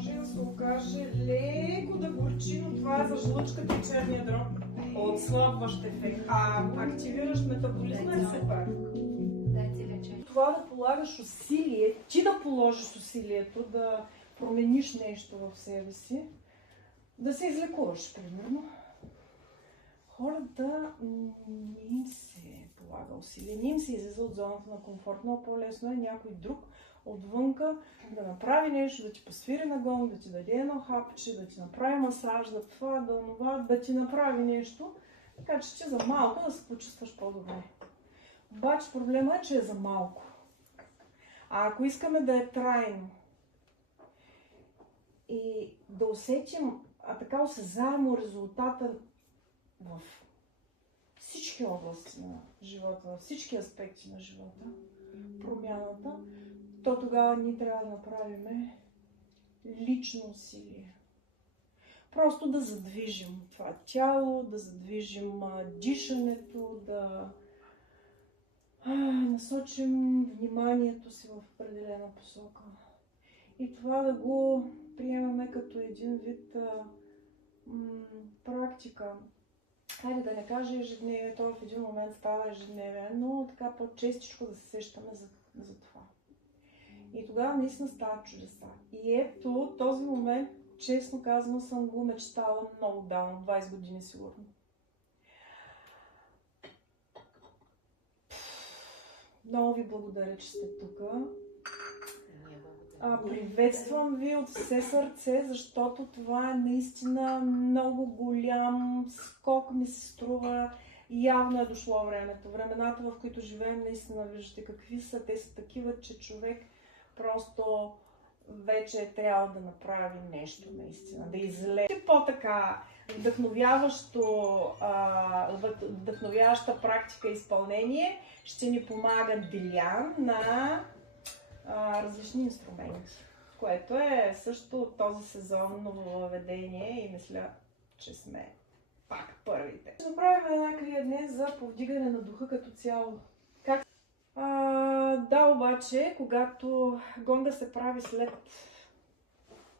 може да се окаже леко да горчи, но това е за жлъчката и черния дроб. Отслабващ ефект. А активиращ метаболизма е супер. Това да полагаш усилие, ти да положиш усилието да промениш нещо в себе си, да се излекуваш, примерно. Хората не им се полага усилие, не им се излиза от зоната на комфорт. Много по-лесно е някой друг отвънка да направи нещо, да ти посвири на гонг, да ти даде едно хапче, да ти направи масаж, да това, да онова, да ти направи нещо, така че ти за малко да се почувстваш по-добре. Обаче проблема е, че е за малко. А ако искаме да е трайно и да усетим така осезаемо резултата в всички области на живота, във всички аспекти на живота, промяната, то тогава ние трябва да направим лично усилие. Просто да задвижим това тяло, да задвижим дишането, да насочим вниманието си в определена посока. И това да го приемаме като един вид практика. Хайде да не кажа ежедневие, то в един момент става ежедневие, но така по-честичко да се сещаме за това. И тогава наистина стават чудеса. И ето този момент, честно казано, съм го мечтала много давно, 20 години сигурно. Много ви благодаря, че сте тук. Приветствам ви от все сърце, защото това е наистина много голям скок, ми се струва. Явно е дошло времето. Времената, в които живеем, наистина виждате какви са. Те са такива, че човек просто вече трябва да направи нещо наистина, да излезе по-така вдъхновяваща практика и изпълнение. Ще ни помага Дилян на различни инструменти, което е също този сезон ново въведение и мисля, че сме пак първите. Ще направим една крия днес за повдигане на духа като цяло. Да, обаче, когато гонга се прави след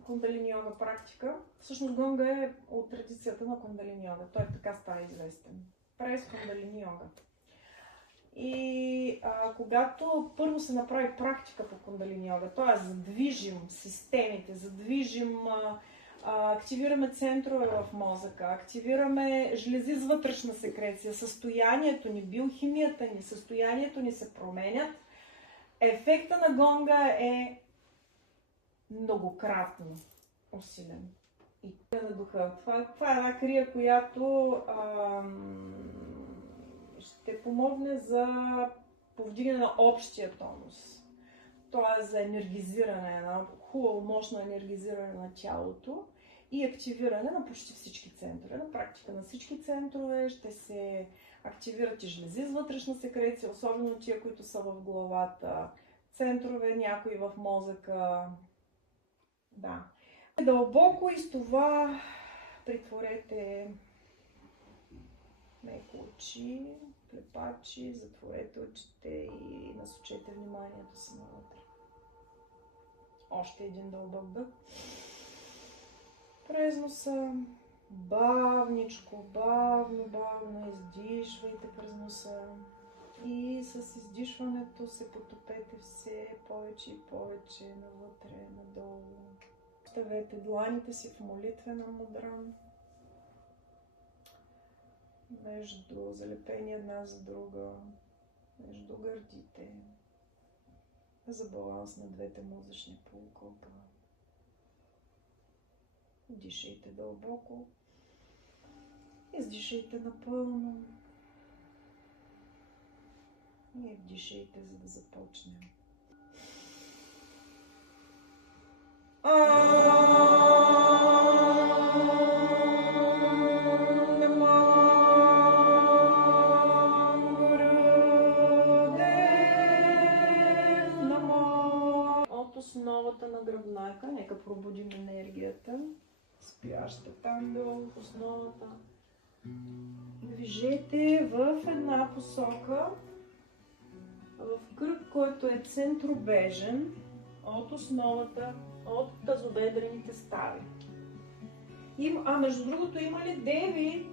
кундалини йога практика, всъщност гонга е от традицията на кундалини йога. Той така става известен. През кундалини йога. И когато първо се направи практика по кундалини йога, т.е. задвижим системите, активираме центрове в мозъка, активираме жлези с вътрешна секреция, състоянието ни, биохимията ни, състоянието ни се променят, ефекта на гонга е многократно усилен. И на духа. Това е една крия, която ще помогне за повдигане на общия тонус. Т.е. за енергизиране, на хубаво, мощно енергизиране на тялото и активиране на почти всички центрове. На практика на всички центрове ще се активират и жлези с вътрешна секреция, особено тия, които са в главата, центрове, някои в мозъка. Да. Дълбоко и с това притворете меко очи, клепачи, затворете очите и насочете вниманието си навътре. Още един дълбок дъх. През носа. Бавничко, бавно издишвайте през носа. И с издишването се потопете все повече и повече навътре, надолу. Ставете дланите си в молитвена мудра. Между залепени една за друга, между гърдите, за баланс на двете мозъчни полукълпа. Дишайте дълбоко, издишайте напълно и вдишайте, за да започнем. Основата на гръбнака, нека пробудим енергията, спяща там долу в основата. Движете в една посока, в кръг, който е центробежен от основата от тазобедрените стави. Между другото, има ли деви?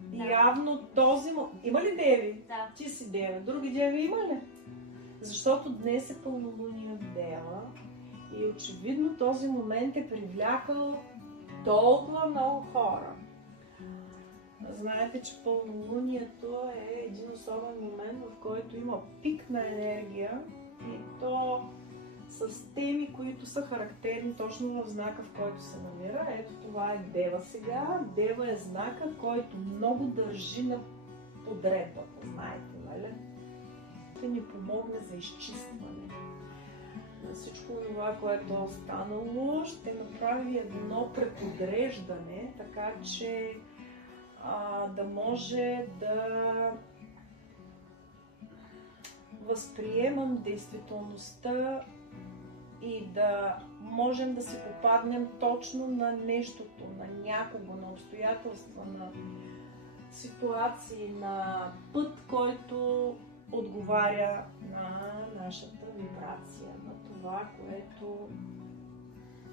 Да. Явно този... Има ли деви? Да. Ти си дева. Други деви има ли? Защото днес е пълнолуние в Дева и очевидно този момент е привлякал толкова много хора. Знаете, че пълнолунието е един особен момент, в който има пик на енергия и то с теми, които са характерни точно в знака, в който се намира. Ето това е Дева сега. Дева е знака, който много държи на подредбата, знаете, нали? Ще ни помогне за изчистване на всичко това, което е останало. Ще направи едно преподреждане, така че да може да възприемам действителността и да можем да си попаднем точно на нещото, на някого, на обстоятелства, на ситуации, на път, който отговаря на нашата вибрация, на това, което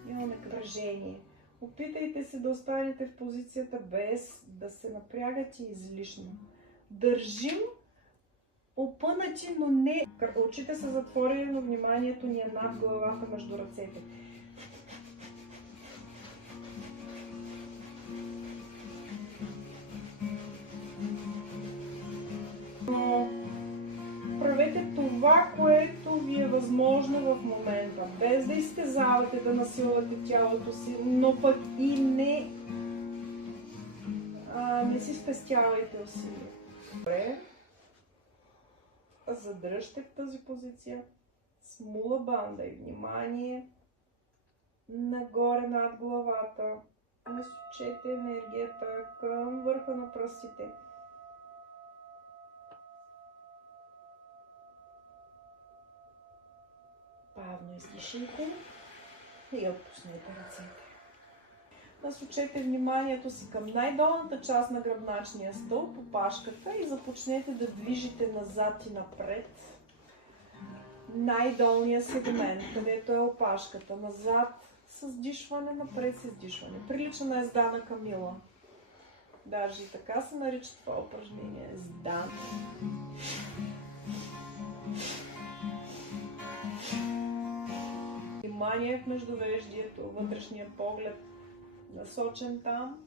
имаме кръжение. Опитайте се да останете в позицията без да се напрягате излишно. Държим опънати, но не. Очите са затворени, но вниманието ни е над главата между ръцете. Но правете това, което ви е възможно в момента, без да изтезавате, да насилвате тялото си, но пък и не си спестявайте усилия. Добре. Задръжте в тази позиция с мула банда и внимание нагоре над главата. Насочете енергията към върха на пръстите. Бавно издишайте и отпуснете ръцете. Насочете вниманието си към най-долната част на гръбначния стълб, опашката, и започнете да движите назад и напред. Най-долния сегмент, където е опашката, назад с издишване, напред с издишване. Прилича на езда на камила. Даже и така се нарича това упражнение. Езда. Внимание в междувеждието, вътрешния поглед насочен там.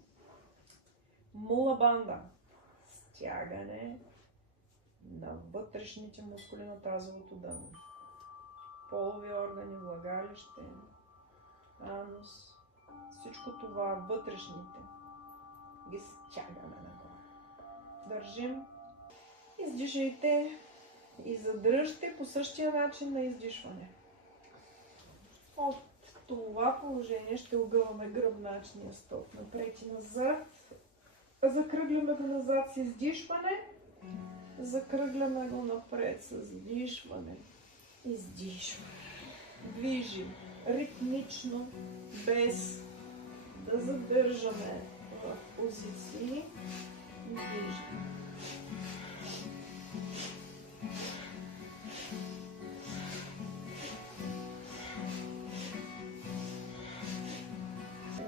Мула банда. Стягане на вътрешните мускули на тазовото дъно. Полови органи, влагалище, анус. Всичко това, вътрешните, ги стягаме нагоре. Държим. Издишайте и задръжте по същия начин на издишване. От това положение ще огъваме гръбначния стълб напред и назад. Закръгляме го назад с издишване. Закръгляме го напред с издишване. Издишване. Движим ритмично, без да задържаме в позиции. Движим.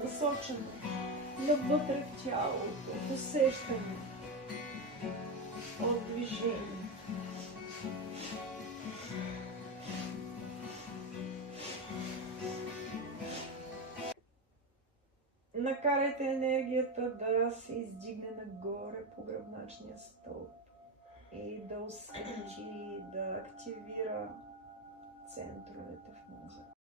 Насочено навътре в тялото, усещане от движение. Накарайте енергията да се издигне нагоре по гръбначния стълб и да усети, да активира центровете в мозъка.